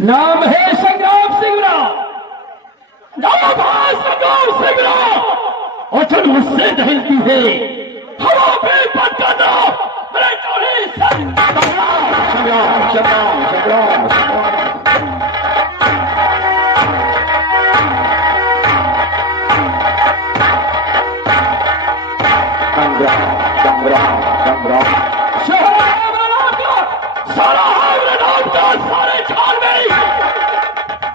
नाम है संग्राम सिंह राव, नाम है संग्राम सिंह राव। और जब मुझसे दहलती है हवा पे पटना मेरे चोरी संग्राम संग्राम संग्राम संग्राम संग्राम संग्राम सारा सारे खान में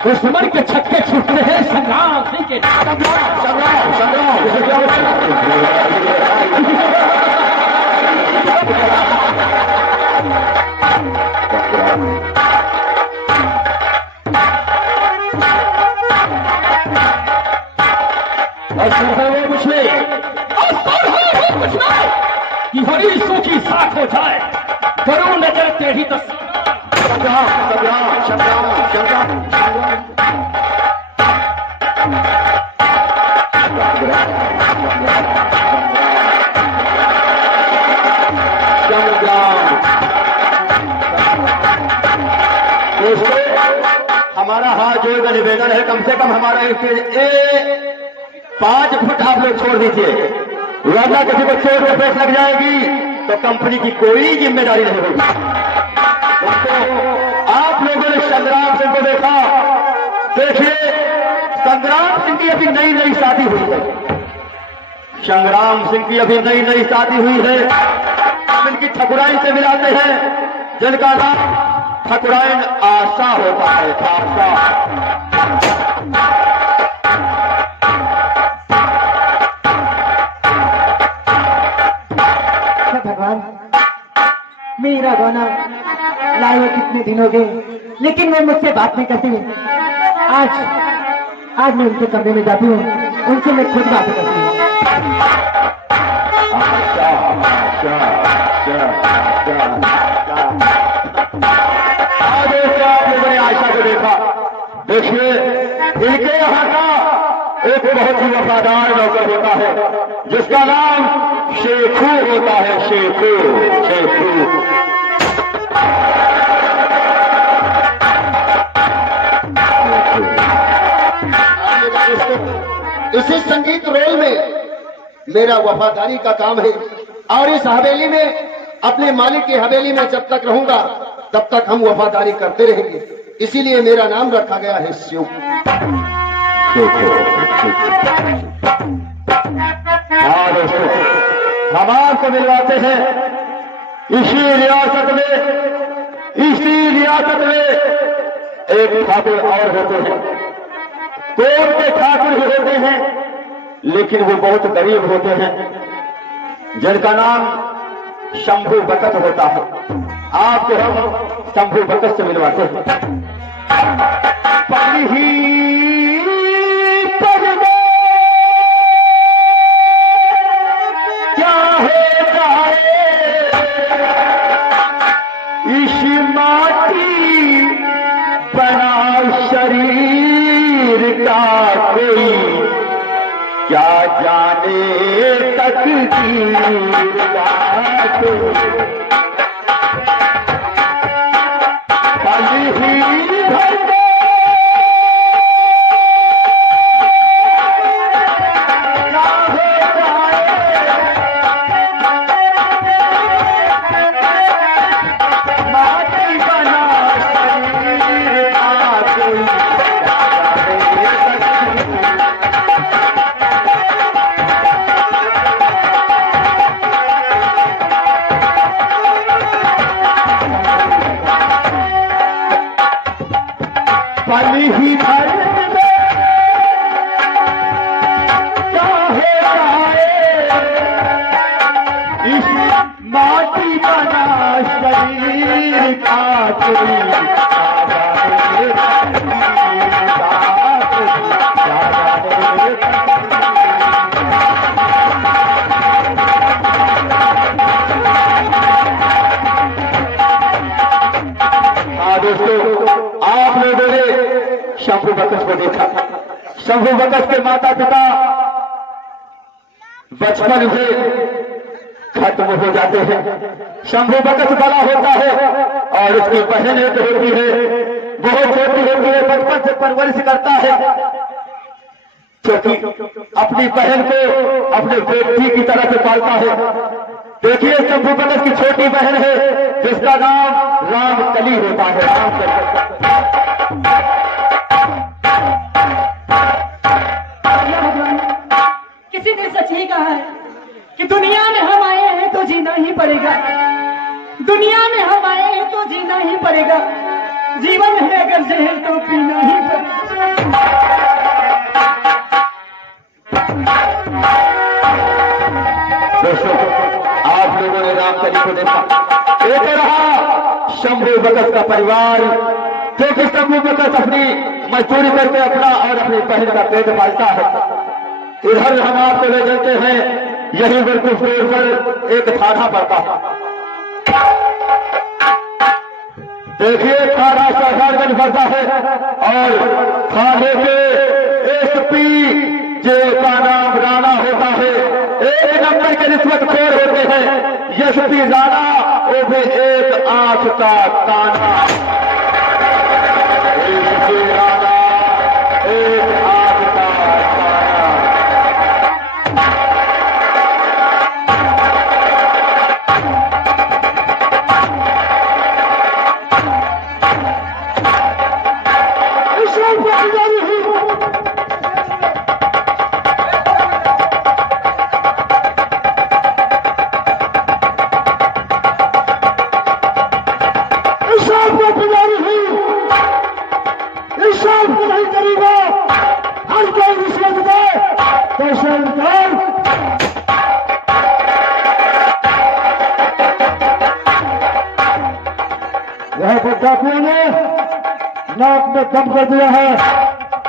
दुश्मन के छक्के छूटते हैं संग्राम सिंह के संग्राम संग्राम संग्राम कि हरी सूखी साख हो जाए करूं नजर टेढ़ी तो संग्राम संग्राम संग्राम संग्राम हमारा हाथ जोड़कर निवेदन है, कम से कम हमारा एक 5 फुट आप लोग छोड़ दीजिए, वरना किसी को चोट में पेट लग जाएगी तो कंपनी की कोई जिम्मेदारी नहीं होगी। आप लोगों ने संग्राम सिंह को देखा, देखिए संग्राम सिंह की अभी नई नई शादी हुई है, संग्राम सिंह की अभी नई नई शादी हुई है। इनकी ठकुराइन से मिलाते हैं जिनका नाम ठकुराइन आशा होता है, आशा। भगवान मेरा गाना लाए हुए कितने दिन हो गए, लेकिन वो मुझसे बात नहीं करती। आज मैं उनके कमरे में जाती हूँ, उनसे मैं खुद बात करती हूँ। आप लोगों ने आशा को देखा, देखिए इनके यहाँ का एक बहुत ही वफादार नौकर होता है जिसका नाम शेखू होता है, शेखू शेखू। इसी संगीत रोल में मेरा वफादारी का काम है, और इस हवेली में अपने मालिक की हवेली में जब तक रहूंगा तब तक हम वफादारी करते रहेंगे, इसीलिए मेरा नाम रखा गया है शिव। हम आपको मिलवाते हैं इसी रियासत में एक ठाकुर और होते हैं, कोट के ठाकुर भी होते हैं, लेकिन वो बहुत गरीब होते हैं, जिनका नाम शंभू बकत होता है। आपको हम शंभू बकत से मिलवाते हैं। क्या जाने तकदीर शंभु बकस को देखा। शंभु बकस के माता पिता बचपन से खत्म हो जाते हैं। शंभु बकस बड़ा होता है और उसकी बहन एक होती है, बहुत छोटी होती है, बचपन से परवरिश करता है, क्योंकि अपनी बहन को अपने बेटी की तरह से पालता है। देखिए शंभु बकस की छोटी बहन है जिसका नाम रामकली होता है। किसी ने सच ही कहा है कि दुनिया में हम आए हैं तो जीना ही पड़ेगा, दुनिया में हम आए हैं तो जीना ही पड़ेगा, जीवन है अगर जहर तो पीना ही पड़ेगा। दोस्तों आप लोगों ने रामकली को देखा, एक रहा शंभु बकस का परिवार, क्योंकि शंभु बकस अपनी मजदूरी करके अपना और अपनी बहन का पेट पालता है। इधर हम आपको ले चलते हैं, यही बिल्कुल रोड पर एक थाना पड़ता है। देखिए थाना शाहजहांगंज पड़ता है और थाने के एसपी जिसका नाम राणा होता है, एक नंबर के रिश्वतखोर होते हैं। एसपी राणा वो भी एक आंख का ताना, एसपी राणा एक आंख का यह डाकुओं ने नाक में दम कर दिया है।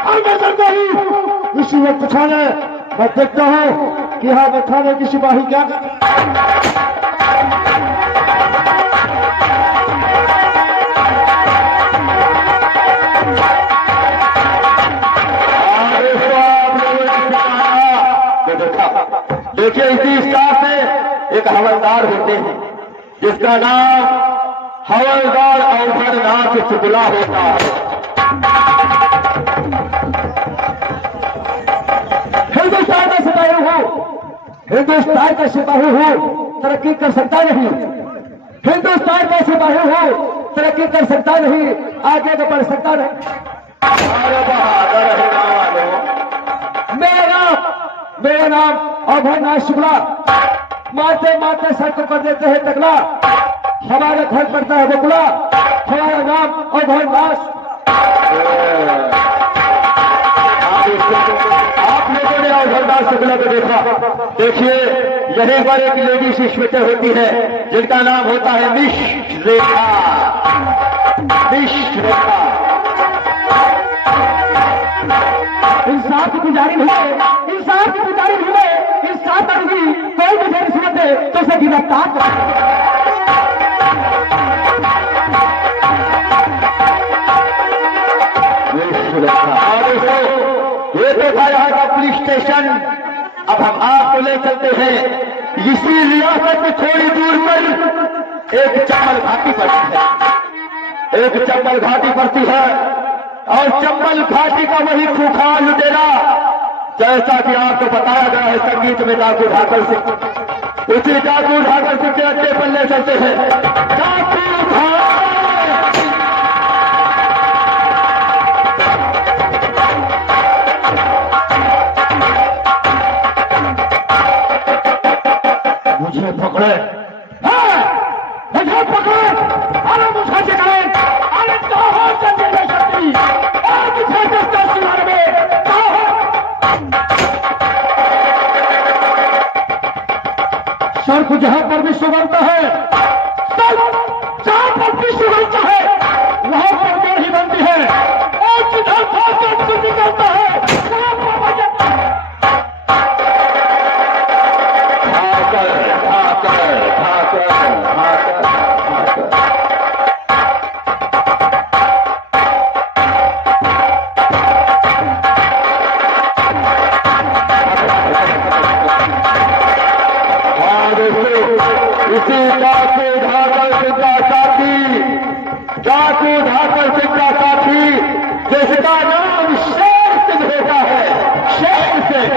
और मैं करता हूँ इसी वक्त थाने, मैं देखता हूँ कि यहाँ में थाने की सिपाही क्या देखिए इसी स्टाफ में एक हवलदार होते हैं जिसका नाम हवलदार अवधनाथ शुक्ला होता है। हिंदुस्तान का सिपाही हूँ, हिंदुस्तान का सिपाही हूँ, तरक्की कर सकता नहीं। हिंदुस्तान का सिपाही हूँ, तरक्की कर सकता नहीं, आगे तो बढ़ सकता नहीं। मेरा नाम अभयनाथ शुक्ला, मारते मारते सर को कर देते हैं टकला, हमारे घर पड़ता है बकुला, हमारा नाम अभयनाथ। आप लोगों ने अवधनाथ शुक्ला को देखा। देखिए यहीं पर एक लेडी शिष्यवृत्ति होती है जिनका नाम होता है मिश रेखा। मिश रेखा इंसाफ की पुजारी नहीं है, इंसाफ की पुजारी नहीं है, इंसाफ पर भी कोई मुझे रिश्वत दे तो उसे गिरफ्तार कर। ये तो था यहाँ का पुलिस स्टेशन। अब हम आपको ले चलते हैं इसी रियासत में थोड़ी दूर पर एक चंबल घाटी पड़ती है, एक चंबल घाटी पड़ती है और चंबल घाटी का वही खूंखार लुटेरा, जैसा कि आपको बताया गया है संगीत में डाकू ठाकर सिंह, उसी डाकू ठाकर सिंह के अड्डे पर ले चलते हैं। डाकू मुझे पकड़े, मुझे पकड़े, अरे मुझे चकड़े, अरे तो हो जल्दी में शक्ति, और मुझे दस्ता सुनार में तो हो। सर्प जहां पर भी सुगंधता है, जहां पर भी सुगंधता है वहां पर देर ही बनती है, और जिधर फास्ट निकलता है वहां पर बजाता है। डाकू धाकर सिंह का साथी जिसका नाम शेर सिंह होता है, शेर सिंह।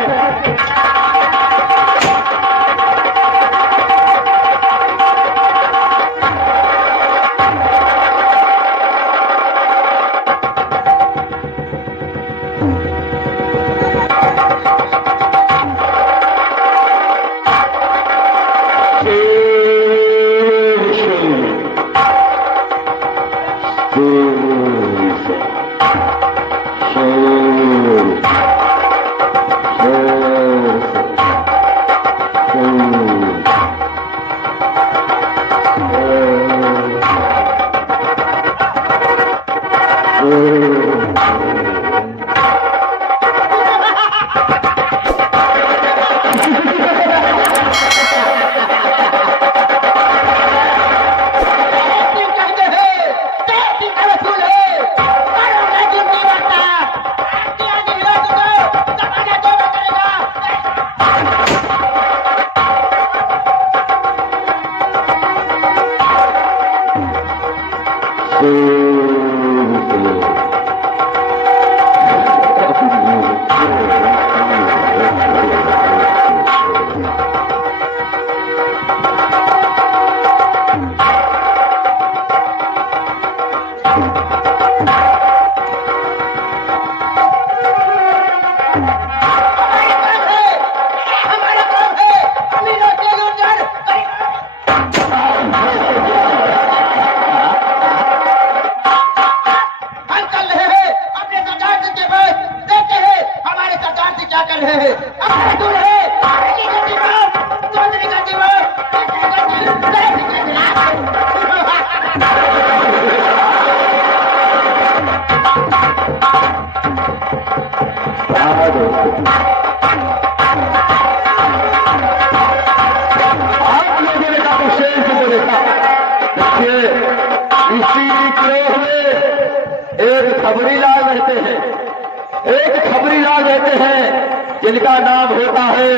जिनका नाम होता है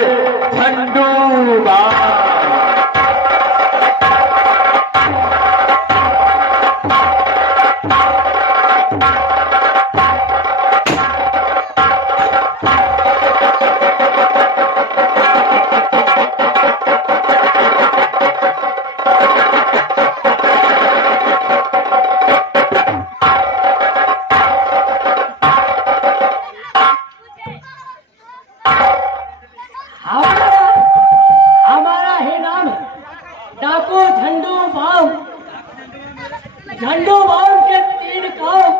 झंडू बाम। झंडू बाम के 3 काम,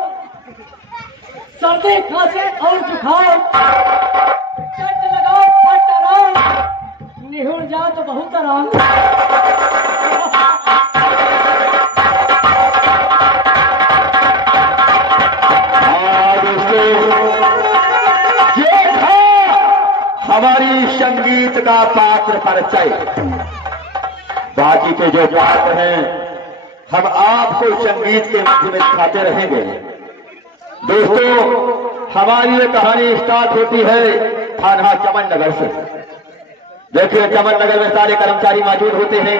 सर्दी खांसी और जुखाम, चट लगाओ पट आराम, निहुर जाओ तो बहुत आराम। ये था हमारी संगीत का पात्र परिचय। बाकी के जो पात्र हैं हम आपको संगीत के माध्यम में दिखाते रहेंगे। दोस्तों, हमारी ये कहानी स्टार्ट होती है थाना चमन नगर से। देखिए, चमन नगर में सारे कर्मचारी मौजूद होते हैं।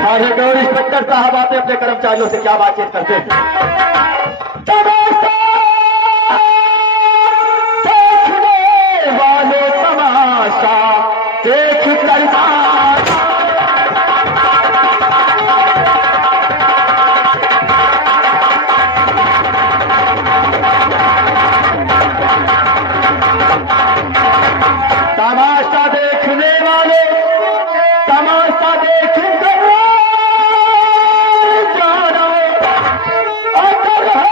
थाने के और इंस्पेक्टर साहब आते अपने कर्मचारियों से क्या बातचीत करते हैं। देखने वाले तमाशा देख करना, तमाशा देखने वाले तमाशा देख कर जानो, अगर है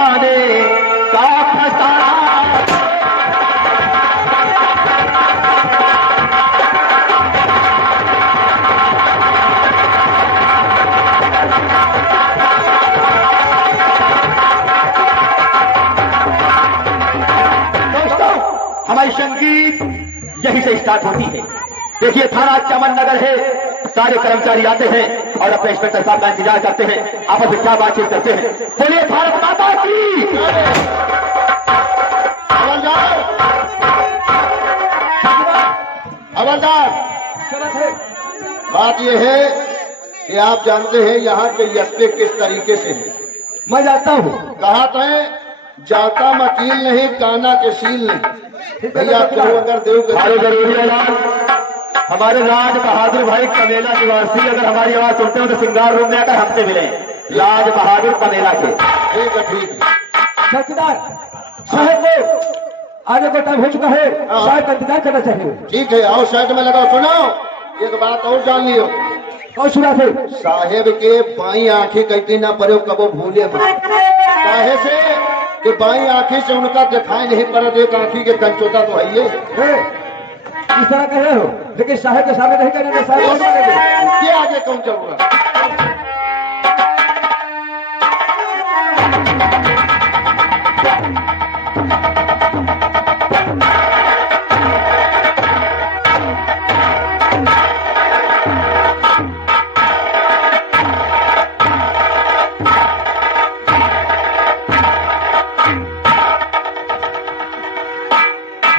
ठिकाने का फसाना। हमारी संगीत यहीं से स्टार्ट होती है। देखिए थाना चमन नगर है, सारे कर्मचारी आते हैं और अपने इंस्पेक्टर साहब का इंतजार करते हैं, आपस में क्या बातचीत करते हैं। बोलिए भारत माता की। खबरदार। बात यह है कि आप जानते हैं यहाँ के एसपी किस तरीके से है। मैं जानता हूँ। कहा तो है जाता मकील नहीं काना के सील नहीं। भैया देव अगर देव हमारे जरूरी ऐलान, हमारे राज बहादुर भाई कमेला निवासी अगर हमारी आवाज सुनते हो तो सिंगार रूम में आकर हमसे मिले। राज बहादुर कमेला के। ठीक है ठीक है। चौकीदार साहब को आने का टाइम हो चुका है, शायद का इंतजार करना चाहिए। ठीक है आओ साइड में लगाओ। सुनो एक बात और जान लियो। और सुना थे साहेब के बाई आंखें कहती ना पड़े कबो भूले मत। काहे से कि बाई आंखें से उनका दिखाई नहीं पड़ा, एक आंखी के कंचोता तो है ये। इस तरह कह रहे हो, लेकिन साहब के सामने नहीं करेंगे। साहब ये आगे कौन चलूंगा।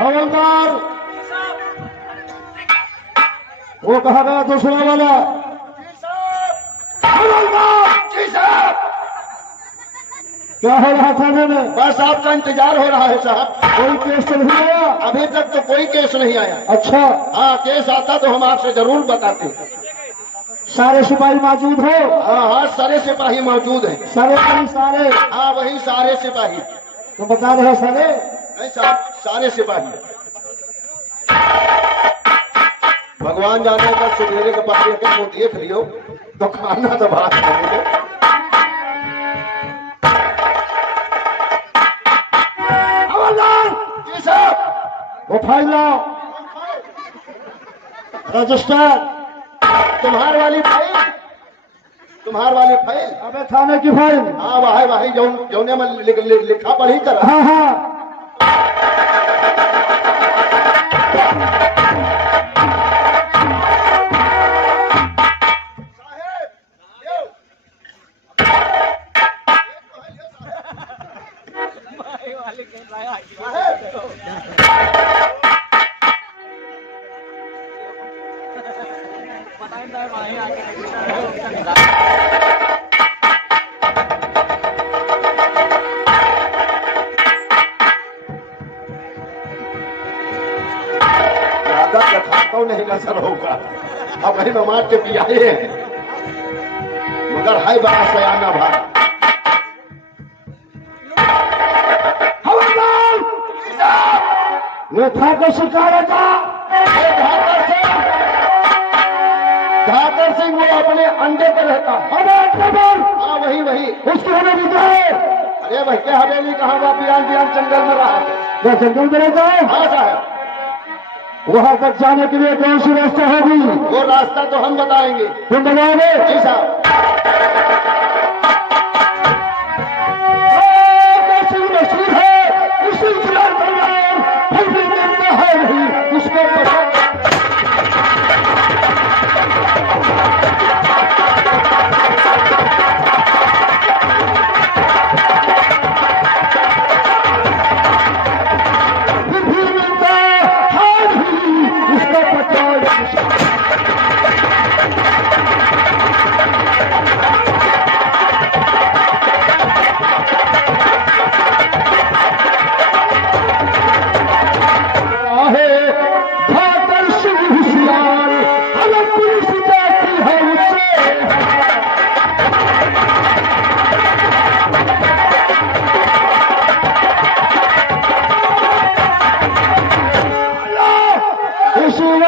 हवलदार वो कहा गया दूसरा वाला। जी साहब क्या हो रहा थाने में? बस आपका इंतजार हो रहा है साहब। कोई केस तो नहीं आया? अभी तक तो कोई केस नहीं आया। अच्छा, हाँ केस आता तो हम आपसे जरूर बताते। सारे सिपाही मौजूद हो? हाँ हाँ सारे सिपाही मौजूद हैं। सारे कहीं सारे? हाँ वही सारे सिपाही। तुम बता रहे हो सारे? नहीं साहब सारे सिपाही। भगवान जाने का सुबेरे के पास को देख लियो तो खाना तो बात करेंगे। जी साहब वो फाइल लाओ, रजिस्टर। तुम्हार वाली फाइल। अबे थाने की फाइल। हाँ वही जौने में लिखा पढ़ी कर। हाँ हाँ खाता नहीं नजर होगा। अब वही में मार के पियाए हैं, मगर है बड़ा सयाना भाई। ये था को शिकायत था धाकर सिंह वो अपने अंडे पे रहता। हाँ वही उसकी हमें भी है। अरे भाई क्या हवेली कहाँ हुआ? बियान जंगल में रहा। मैं जंगल में रहता है। हाँ साहब वहां तक जाने के लिए कौन सी रास्ता होगी? वो रास्ता तो हम बताएंगे। तुम बताओगे? जी साहब मशहूर है उसी इंतजार कर रहे हैं। फिर भी मिलता है नहीं उसको पसंद। फिर भी मिलता है नहीं उसको पसंद।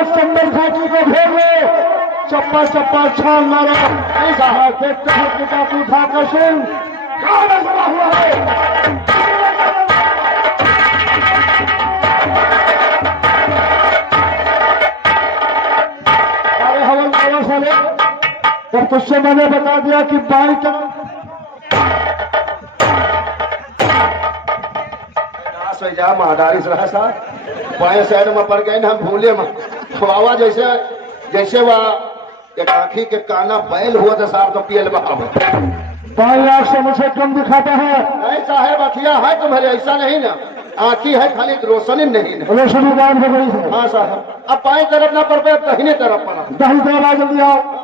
संबल घाटी को घेर लो, चप्पा छान मारो। ऐसा देखते हैं कि धाकर सिंह कहाँ हुआ है। तुझसे मैंने बता दिया कि बाई तरफ जा महादारी रहा साहब बाएं साइड में पड़ गए ना हम भूले में बाबा जैसे जैसे वह एक आंखी के काना बैल हुआ था साहब तो पियल बहाव बाई आंख से मुझे कम दिखाता है। नहीं साहेब अथिया है तुम्हारे ऐसा नहीं ना आंखी है खाली रोशनी नहीं ना रोशनी बांध हो गई है। हाँ साहब अब बाएं तरफ ना पड़ पे दाहिने तरफ पड़ा दाहिनी तरफ आ जल्दी आओ।